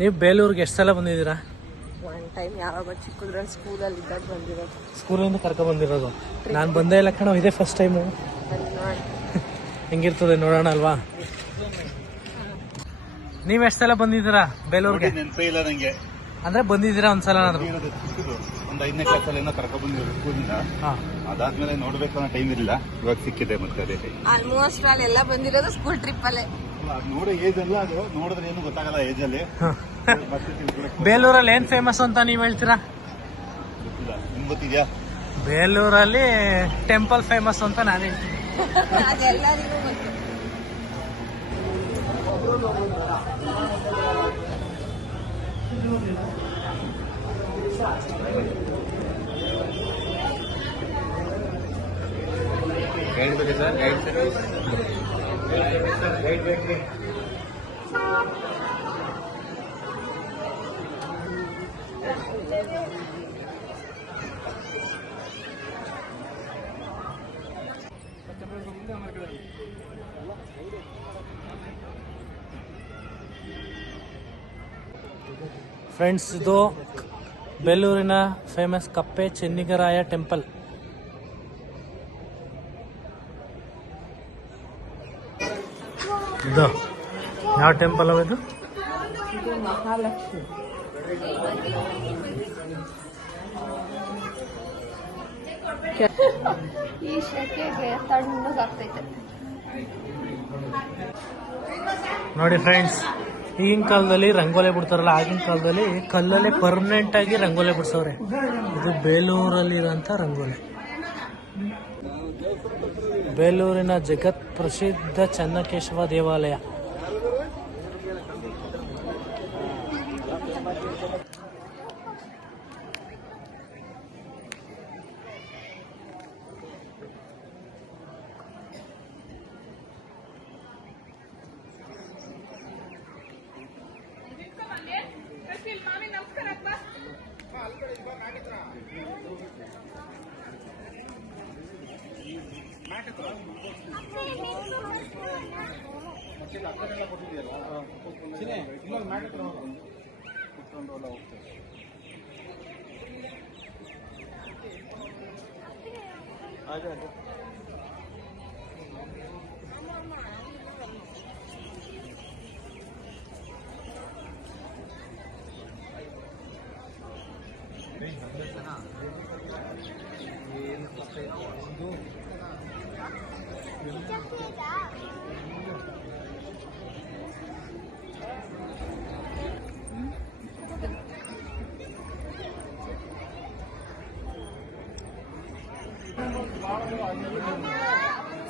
ನೀವು ಬೇಲೂರಿಗೆ ಎಷ್ಟು ಸಲ ಬಂದಿದ್ದೀರಾ? ಒನ್ ಟೈಮ್ ಯಾವಾಗ ಚಿಕ್ಕದ್ರಲ್ಲಿ ಸ್ಕೂಲಲ್ಲಿ ಇದ್ದಾಗ ಬಂದಿರೋದು. ಸ್ಕೂಲಿಂದ ಕರ್ಕೊಂಡು ಬಂದಿರೋದು. ನಾನು ಬಂದೇ ಇಲ್ಲ ಕಣೋ, ಇದೇ ಫಸ್ಟ್ ಟೈಮು. ಹೆಂಗಿರ್ತದೆ ನೋಡೋಣ ಅಲ್ವಾ. ನೀವು ಎಷ್ಟು ಸಲ ಬಂದಿದ್ದೀರಾ ಬೇಲೂರಿಗೆ? ನೆನಪೇ ಇಲ್ಲ ನಂಗೆ. ಅಂದ್ರೆ ಬಂದಿದ್ದೀರಾ ಒಂದ್ಸಲ? ಒಂದು 5ನೇ ಕ್ಲಾಸಲ್ಲಿ ಕರ್ಕೊಂಡು ಬಂದಿರೋದು ಸ್ಕೂಲಿಂದ. ಅದಾದ್ಮೇಲೆ ನೋಡ್ಬೇಕು ಅನ್ನೋ ಟೈಮ್ ಇರಲಿಲ್ಲ, ಇವಾಗ ಸಿಕ್ಕಿದೆ ಮತ್ತೆ ಅದೇ ಟೈಮ್. ಆಲ್ಮೋಸ್ಟ್ ಅಲ್ಲೆಲ್ಲ ಬಂದಿರೋದು ಸ್ಕೂಲ್ ಟ್ರಿಪ್ ಅಲ್ಲೇ. ನೋಡೋ ಏಜ್ ಅಲ್ಲ, ಅದು ನೋಡಿದ್ರೆ ಏನು ಗೊತ್ತಾಗಲ್ಲ ಏಜ್ ಅಲ್ಲಿ. ಬೇಲೂರಲ್ಲಿ ಏನ್ ಫೇಮಸ್ ಅಂತ ನೀವ್ ಹೇಳ್ತೀರಾ? ಗೊತ್ತಿಲ್ಲ, ನಿಮ್ಗೆ ಗೊತ್ತಿದ್ಯಾ? ಬೇಲೂರಲ್ಲಿ ಟೆಂಪಲ್ ಫೇಮಸ್ ಅಂತ ನಾನು ಹೇಳ್ತೀನಿ. ಅದೆಲ್ಲರಿಗೂ ಗೊತ್ತು. ಹೇಳ್ಬೇಕು ಸರ್, ಗೈಡ್ ಸರ್ವಿಸ್. ಫ್ರೆಂಡ್ಸ್, ಇದು ಬೇಲೂರಿನ ಫೇಮಸ್ ಕಪ್ಪೆ ಚೆನ್ನಿಗರಾಯ ಟೆಂಪಲ್. ಇದು ಯಾವ ಟೆಂಪಲ್ ಇದು? ಮಹಾಲಕ್ಷ್ಮಿ. ಈ ಶೆಕೆಗೆ ತಣ್ಣಗಾಗ್ತೈತೆ ನೋಡಿ ಫ್ರೆಂಡ್ಸ್, ಈಗಿನ ಕಾಲದಲ್ಲಿ ರಂಗೋಲಿ ಬಿಡ್ತಾರಲ್ಲ, ಆಗಿನ ಕಾಲದಲ್ಲಿ ಕಲ್ಲಲ್ಲಿ ಪರ್ಮನೆಂಟ್ ಆಗಿ ರಂಗೋಲಿ ಬಿಡ್ಸವ್ರೆ. ಇದು ಬೇಲೂರಲ್ಲಿರೋಂಥ ರಂಗೋಲಿ. ಬೇಲೂರಿನ ಜಗತ್ ಪ್ರಸಿದ್ಧ ಚೆನ್ನಕೇಶವ ದೇವಾಲಯ.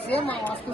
ಸೇಮ್ ವಾಸ್ತು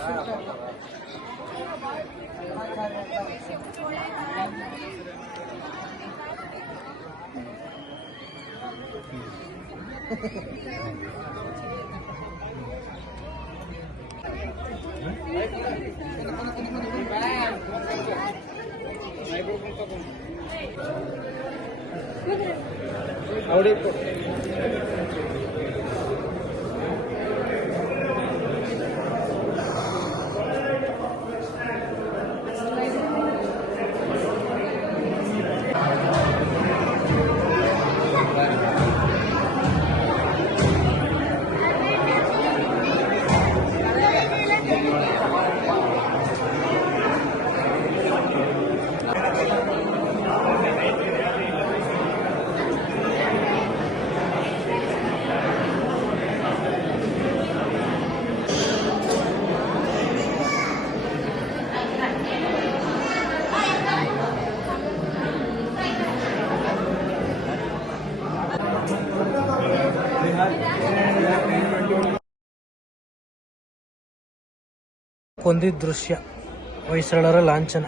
ಕೊಂದಿದ್ದ ದೃಶ್ಯ, ಹೊಯ್ಸಳರ ಲಾಂಛನ.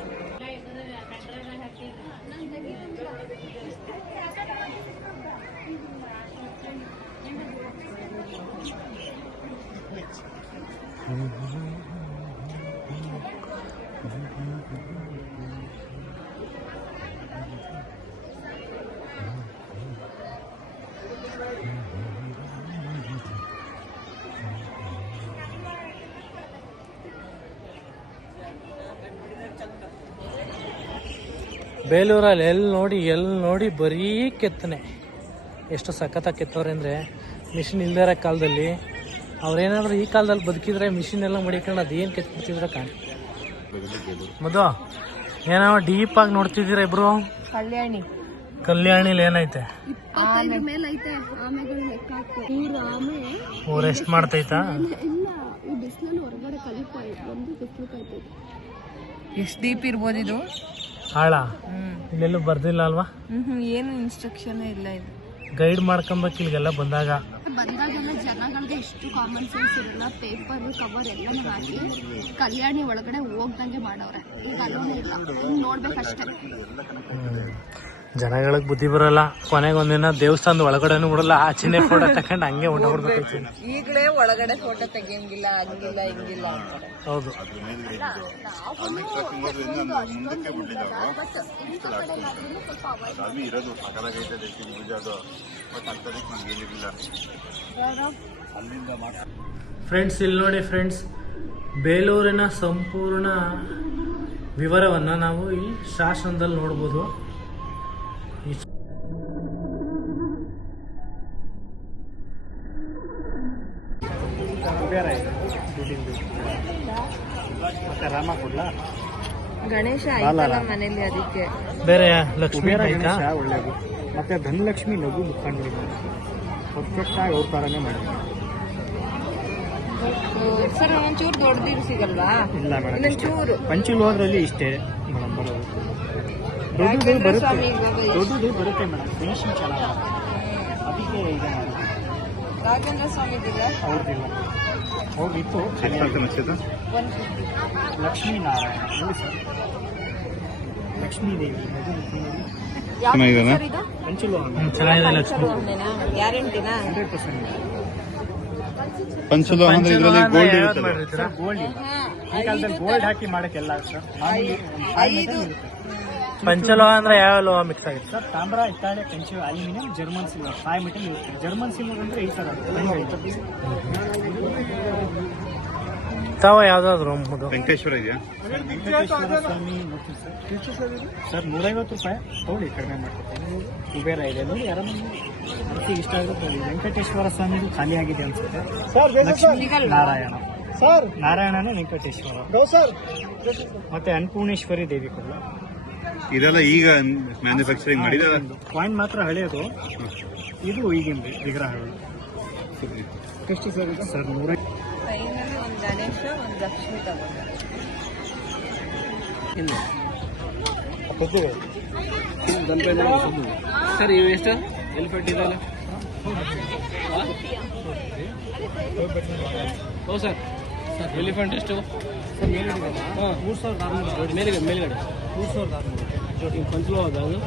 ಬೇಲೂರಲ್ಲಿ ಎಲ್ಲಿ ನೋಡಿ ಬರೀ ಕೆತ್ತನೆ. ಎಷ್ಟು ಸಖತ್ತಾಗಿ ಕೆತ್ತವ್ರೆ ಅಂದರೆ ಮಿಷಿನ್ ಇಲ್ದೇ ಇರೋ ಕಾಲದಲ್ಲಿ ಅವ್ರೇನಾದರೂ ಈ ಕಾಲದಲ್ಲಿ ಬದುಕಿದ್ರೆ ಮಿಷಿನ್ ಎಲ್ಲ ಮಡಿಕೊಂಡು ಅದೇನು ಕೆತ್ಬಿಡ್ತಿದ್ರೆ ಕಾಣ್. ಮದು ಏನೋ ಡೀಪ್ ಆಗಿ ನೋಡ್ತಿದ್ದೀರಾ ಇಬ್ರು. ಕಲ್ಯಾಣಿಲಿ ಏನೈತೆ? ರೆಸ್ಟ್ ಮಾಡ್ತೈತಾ? ಎಷ್ಟು ಡೀಪ್ ಇರ್ಬೋದು ಇದು? ಆಳ ಇಲ್ಲೆಲ್ಲೂ ಬರ್ದಿಲ್ಲ ಅಲ್ವಾ? ಏನು ಇನ್ಸ್ಟ್ರಕ್ಷನ್ ಇಲ್ಲ ಇದು. ಗೈಡ್ ಮಾಡ್ಕೊಂಬೇಕು ಇಲ್ಲಿಗೆಲ್ಲ ಬಂದಾಗೆಲ್ಲ ಜನಗಳಿಗೆ ಇಷ್ಟು ಕಾಮನ್ ಸೆನ್ಸ್ ಇರಲ್ಲ. ಪೇಪರ್ ಕವರ್ ಎಲ್ಲ ಹಾಕಿ ಕಲ್ಯಾಣಿ ಒಳಗಡೆ ಹೋಗ್ದಂಗೆ ಮಾಡವ್ರೆ. ಈಗ ಅಲ್ಲೂ ಇಲ್ಲ, ನೋಡ್ಬೇಕಷ್ಟೇ. ಜನಗಳಿಗೆ ಬುದ್ಧಿ ಬರಲ್ಲ. ಕೊನೆಗೆ ಒಂದಿನ ದೇವಸ್ಥಾನದ ಒಳಗಡೆನೂ ಬಿಡಲ್ಲ, ಆಚೆನೆ ಫೋಟೋ ತಕೊಂಡು ಹಂಗೆ ಹೊಂಟೋಗ್ಬಿಡ್ಬೇಕು. ಈಗಲೇ ಒಳಗಡೆ ಫೋಟೋ ತೆಗಿಯಂಗಿಲ್ಲ, ಹಂಗಿಲ್ಲ ಹಿಂಗಿಲ್ಲ ಅಂತಾರೆ. ಹೌದು. ಫ್ರೆಂಡ್ಸ್ ಇಲ್ಲಿ ನೋಡಿ ಫ್ರೆಂಡ್ಸ್, ಬೇಲೂರಿನ ಸಂಪೂರ್ಣ ವಿವರವನ್ನು ನಾವು ಈ ಶಾಸನದಲ್ಲಿ ನೋಡ್ಬೋದು. ಮತ್ತೆ ರಾಮ ಕೊಡ್ಲ, ಗಣೇಶ ಆಯ್ತಲ್ಲ ಮನೇಲಿ, ಅದಕ್ಕೆ ಬೇರೆ ಲಕ್ಷ್ಮೀ ಆಯ್ತಾ? ಒಳ್ಳೇದು. ಮತ್ತೆ ಧನಲಕ್ಷ್ಮಿ ನಗು ಮುಖಂಡರು ಪರ್ಫೆಕ್ಟ್ ಆಗಿ ಅವ್ರ ತರಾನೇ ಮಾಡಿದ್ರು. ಸರ್ ಒಂಚೂರು ದೊಡ್ಡದಿರು ಸಿಗಲ್ವಾ? ಇಲ್ಲ ಮೇಡಮ್, ಇನ್ನೊಂಚೂರು ಪಂಚಲೋಹದಲ್ಲಿ ಇಷ್ಟೇ ಮೇಡಮ್ ಬರೋದು. ದೊಡ್ಡದು ಬರುತ್ತೆ ಮೇಡಮ್, ಫಿನಿಶಿಂಗ್ ಚೆನ್ನಾಗಿ. ಅದಕ್ಕೆ ಇದೆ ರಾಘವೇಂದ್ರ ಸ್ವಾಮಿದಿಲ್ಲ, ಅವ್ರದ್ದಿಲ್ಲ. ಹೋಗಿತ್ತು ಲಕ್ಷ್ಮೀನಾರಾಯಣ ನೋಡಿ ಸರ್, ಲಕ್ಷ್ಮೀ ದೇವಿ ಪಂಚಲೋಹ ಚೆನ್ನಾಗಿದೆ ಲಕ್ಷ್ಮಿ. ಗ್ಯಾರಂಟಿನಾ? 100% ಪಂಚಲೋಹ ಅಂದ್ರೆ ಇದರಲ್ಲಿ ಗೋಲ್ಡ್ ಇರುತ್ತೆ. ಸರ್ ಗೋಲ್ಡ್ ಇಲ್ಲ ಈ ಕಾಲದಲ್ಲಿ, ಗೋಲ್ಡ್ ಹಾಕಿ ಮಾಡಕ್ಕೆಲ್ಲ ಸರ್. ಪಂಚಲೋಹ ಅಂದ್ರೆ ಯಾವ ಲೋಹ ಮಿಕ್ಸ್ ಆಗಿದೆ ಸರ್? ತಾಮ್ರ, ಹಿತ್ತಾಳೆ, ಕಂಚು, ಅಲ್ಯೂಮಿನಿಯಂ, ಜರ್ಮನ್ ಸಿಲ್ವರ್, 5 ಮೆಟಲ್ ಇರುತ್ತೆ. ಜರ್ಮನ್ ಸಿಲ್ವರ್ ಅಂದ್ರೆ ಈ ತರ ತಾವ ಯಾವ್ದಾದ್ರು ವೆಂಕಟೇಶ್ವರ ಇದೆಯಾ? ವೆಂಕಟೇಶ್ವರ ಸ್ವಾಮಿ ನೋಡ್ತೀವಿ ಸರ್. 150 ರೂಪಾಯಿ ತಗೊಳ್ಳಿ, ಕಡಿಮೆ ಮಾಡ್ಕೊಡ್ತೀನಿ. ಕುಬೇರ ಇದೆ ನೋಡಿ, ಯಾರನ್ನ ಅದಕ್ಕೆ ಇಷ್ಟ ಆಗುತ್ತೆ. ವೆಂಕಟೇಶ್ವರ ಸ್ವಾಮಿ ಖಾಲಿ ಆಗಿದೆ ಅನ್ಸುತ್ತೆ. ಲಕ್ಷ್ಮೀ ನಾರಾಯಣ ಸರ್, ನಾರಾಯಣನೇ ವೆಂಕಟೇಶ್ವರ ಮತ್ತೆ ಅನ್ನಪೂರ್ಣೇಶ್ವರಿ ದೇವಿ ಕೂಡ. ಇದೆಲ್ಲ ಈಗ ಮ್ಯಾನುಫ್ಯಾಕ್ಚರಿಂಗ್ ಮಾಡಿದ ಕಾಯಿನ್ ಮಾತ್ರ ಹಳೆಯದು, ಇದು ಈಗಿನ ವಿಗ್ರಹಗಳು. ಎಷ್ಟು ಸರ್ ಇದು? ಸರ್ 100. ಫೈನಲಿ ಒಂದು ಗಣೇಶ, ಒಂದು ಲಕ್ಷ್ಮಿ ತಗೊಂಡು ಸರ್ ಇವು ಎಷ್ಟು? ಎಲಿಫೆಂಟ್ ಇದೆಲ್ಲ. ಹೌದು ಸರ್. ಎಲಿಫೆಂಟ್ ಎಷ್ಟು? ಸರ್ ಮೇಲ್ಗಡೆ 3600 ಮೇಲ್ಗಡೆ 3600 ಜೋಡಿ ಪಂಚಲೋಹ ಅದು.